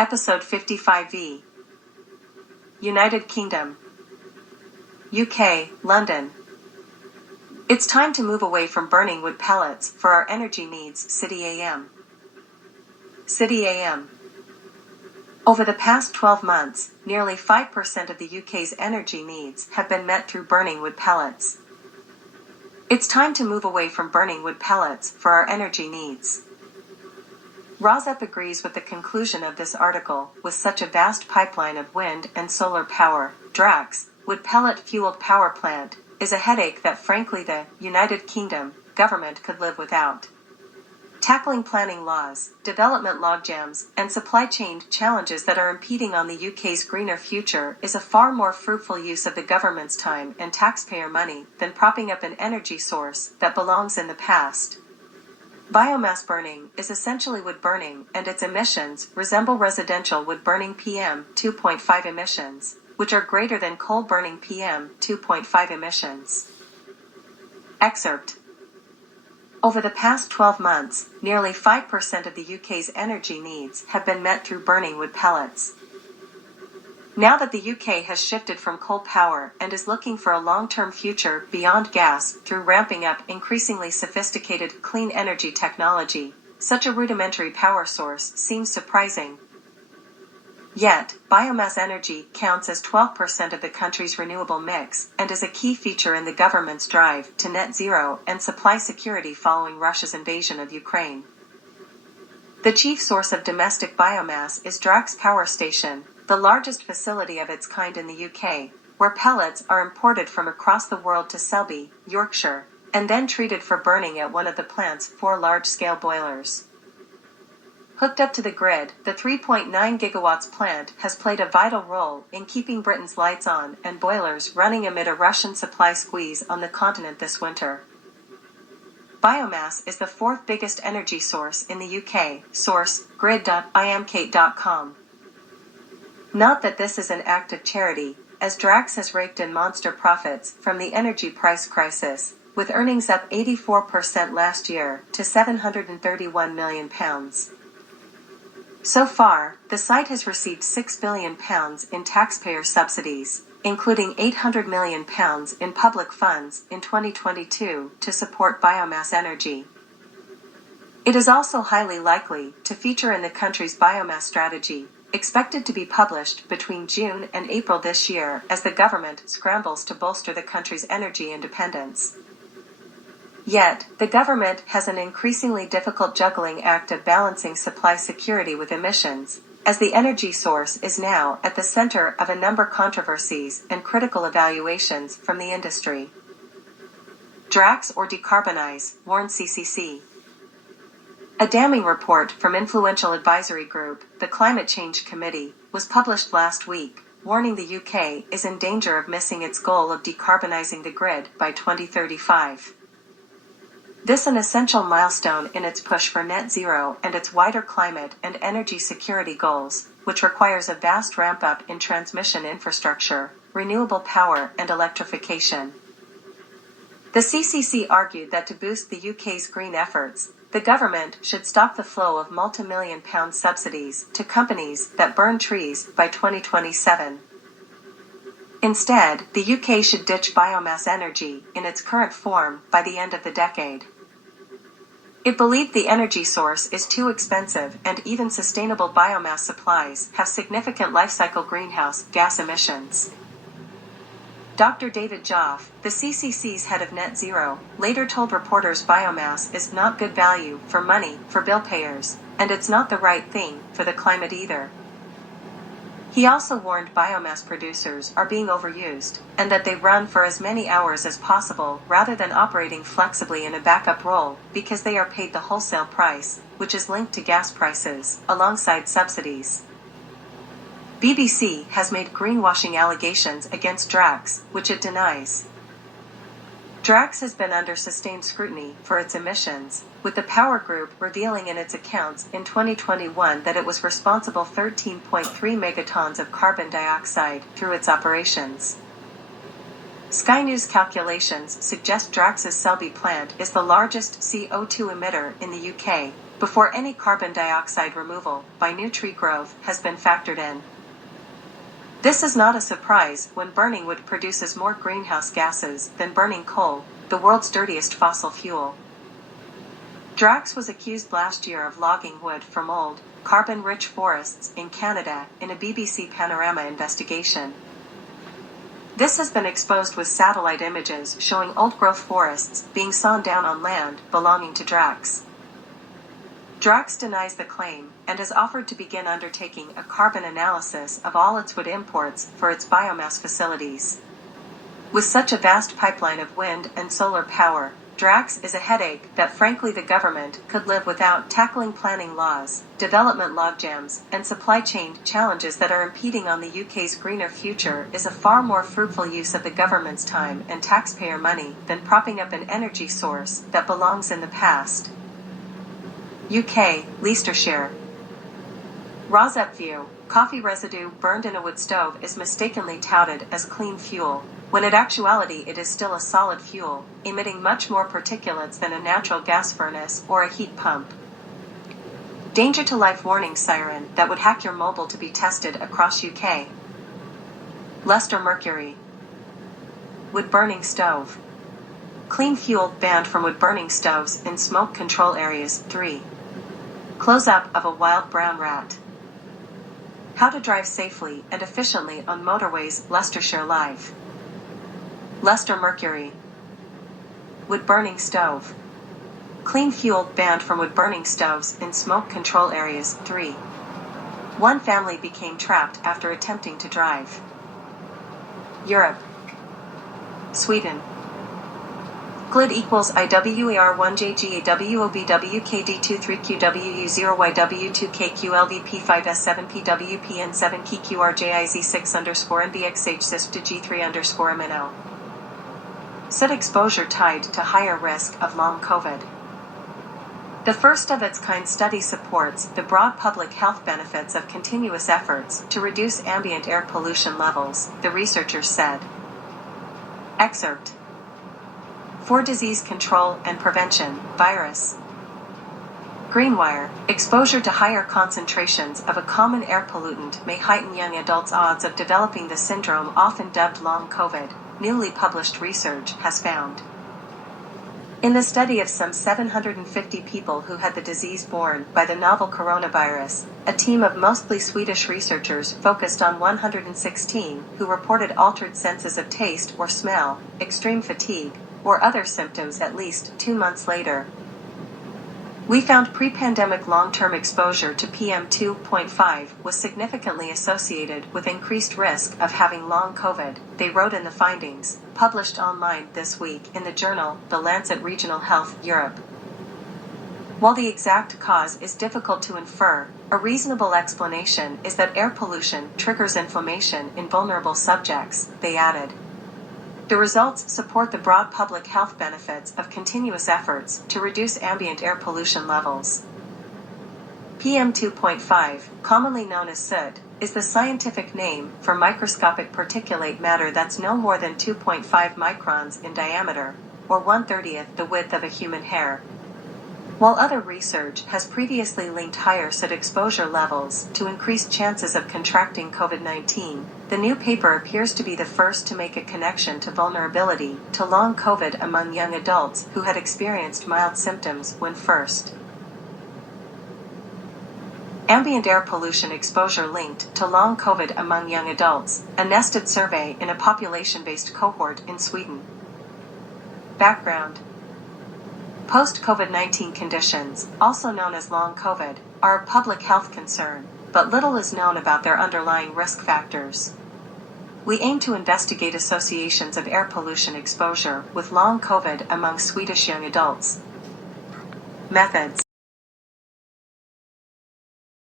Episode 55V. United Kingdom. UK, London. It's time to move away from burning wood pellets for our energy needs. City AM. City AM. Over the past 12 months, nearly 5% of the UK's energy needs have been met through burning wood pellets. It's time to move away from burning wood pellets for our energy needs. Rosep agrees with the conclusion of this article. With such a vast pipeline of wind and solar power, Drax, wood pellet-fueled power plant, is a headache that frankly the United Kingdom government could live without. Tackling planning laws, development logjams, and supply chain challenges that are impeding on the UK's greener future is a far more fruitful use of the government's time and taxpayer money than propping up an energy source that belongs in the past. Biomass burning is essentially wood burning, and its emissions resemble residential wood burning PM 2.5 emissions, which are greater than coal burning PM 2.5 emissions. Excerpt. Over the past 12 months, nearly 5% of the UK's energy needs have been met through burning wood pellets. Now that the UK has shifted from coal power and is looking for a long-term future beyond gas through ramping up increasingly sophisticated clean energy technology, such a rudimentary power source seems surprising. Yet, biomass energy counts as 12% of the country's renewable mix and is a key feature in the government's drive to net zero and supply security following Russia's invasion of Ukraine. The chief source of domestic biomass is Drax Power Station, the largest facility of its kind in the UK, where pellets are imported from across the world to Selby, Yorkshire, and then treated for burning at one of the plant's 4 large-scale boilers. Hooked up to the grid, the 3.9 gigawatts plant has played a vital role in keeping Britain's lights on and boilers running amid a Russian supply squeeze on the continent this winter. Biomass is the 4th biggest energy source in the UK, source, grid.imk.com. Not that this is an act of charity, as Drax has raked in monster profits from the energy price crisis, with earnings up 84% last year to £731 million. So far, the site has received £6 billion in taxpayer subsidies, including £800 million in public funds in 2022 to support biomass energy. It is also highly likely to feature in the country's biomass strategy, expected to be published between June and April this year as the government scrambles to bolster the country's energy independence. Yet, the government has an increasingly difficult juggling act of balancing supply security with emissions, as the energy source is now at the center of a number of controversies and critical evaluations from the industry. Drax or decarbonize, warns CCC. A damning report from influential advisory group, the Climate Change Committee, was published last week, warning the UK is in danger of missing its goal of decarbonizing the grid by 2035. This an essential milestone in its push for net zero and its wider climate and energy security goals, which requires a vast ramp-up in transmission infrastructure, renewable power and electrification. The CCC argued that to boost the UK's green efforts, the government should stop the flow of multi-million-pound subsidies to companies that burn trees by 2027. Instead, the UK should ditch biomass energy in its current form by the end of the decade. It believed the energy source is too expensive and even sustainable biomass supplies have significant life-cycle greenhouse gas emissions. Dr. David Joffe, the CCC's head of Net Zero, later told reporters biomass is not good value for money for bill payers, and it's not the right thing for the climate either. He also warned biomass producers are being overused, and that they run for as many hours as possible rather than operating flexibly in a backup role because they are paid the wholesale price, which is linked to gas prices, alongside subsidies. BBC has made greenwashing allegations against Drax, which it denies. Drax has been under sustained scrutiny for its emissions, with the power group revealing in its accounts in 2021 that it was responsible 13.3 megatons of carbon dioxide through its operations. Sky News calculations suggest Drax's Selby plant is the largest CO2 emitter in the UK, before any carbon dioxide removal by new tree growth has been factored in. This is not a surprise when burning wood produces more greenhouse gases than burning coal, the world's dirtiest fossil fuel. Drax was accused last year of logging wood from old, carbon-rich forests in Canada in a BBC Panorama investigation. This has been exposed with satellite images showing old-growth forests being sawn down on land belonging to Drax. Drax denies the claim and has offered to begin undertaking a carbon analysis of all its wood imports for its biomass facilities. With such a vast pipeline of wind and solar power, Drax is a headache that frankly the government could live without, tackling planning laws, development logjams, and supply chain challenges that are impeding on the UK's greener future is a far more fruitful use of the government's time and taxpayer money than propping up an energy source that belongs in the past. UK, Leicestershire. Rosep View, coffee residue burned in a wood stove is mistakenly touted as clean fuel, when in actuality it is still a solid fuel, emitting much more particulates than a natural gas furnace or a heat pump. Danger to life warning siren that would hack your mobile to be tested across UK. Leicester Mercury. Wood-burning stove. Clean fuel banned from wood-burning stoves in smoke control areas. 3. Close-up of a wild brown rat. How to drive safely and efficiently on motorways. Leicestershire Live. Leicester Mercury. Wood-burning stove. Clean fuel banned from wood-burning stoves in smoke control areas. 3. One family became trapped after attempting to drive. Europe. Sweden. GLID equals IWER1JGWOBWKD23QW0YW2KQLVP5S7PWPN7KQRJIZ6_4NBXH6 to SID exposure tied to higher risk of long COVID. The first of its kind study supports the broad public health benefits of continuous efforts to reduce ambient air pollution levels, the researchers said. Excerpt. For disease control and prevention, virus. Greenwire, exposure to higher concentrations of a common air pollutant may heighten young adults' odds of developing the syndrome often dubbed long COVID, newly published research has found. In the study of some 750 people who had the disease borne by the novel coronavirus, a team of mostly Swedish researchers focused on 116 who reported altered senses of taste or smell, extreme fatigue, or other symptoms at least 2 months later. We found pre-pandemic long-term exposure to PM2.5 was significantly associated with increased risk of having long COVID, they wrote in the findings, published online this week in the journal The Lancet Regional Health, Europe. While the exact cause is difficult to infer, a reasonable explanation is that air pollution triggers inflammation in vulnerable subjects, they added. The results support the broad public health benefits of continuous efforts to reduce ambient air pollution levels. PM2.5, commonly known as soot, is the scientific name for microscopic particulate matter that's no more than 2.5 microns in diameter, or 1/30th the width of a human hair. While other research has previously linked higher soot exposure levels to increased chances of contracting COVID-19, the new paper appears to be the first to make a connection to vulnerability to long COVID among young adults who had experienced mild symptoms when first. Ambient air pollution exposure linked to long COVID among young adults, a nested survey in a population-based cohort in Sweden. Background. Post-COVID-19 conditions, also known as long COVID, are a public health concern, but little is known about their underlying risk factors. We aim to investigate associations of air pollution exposure with long COVID among Swedish young adults. Methods.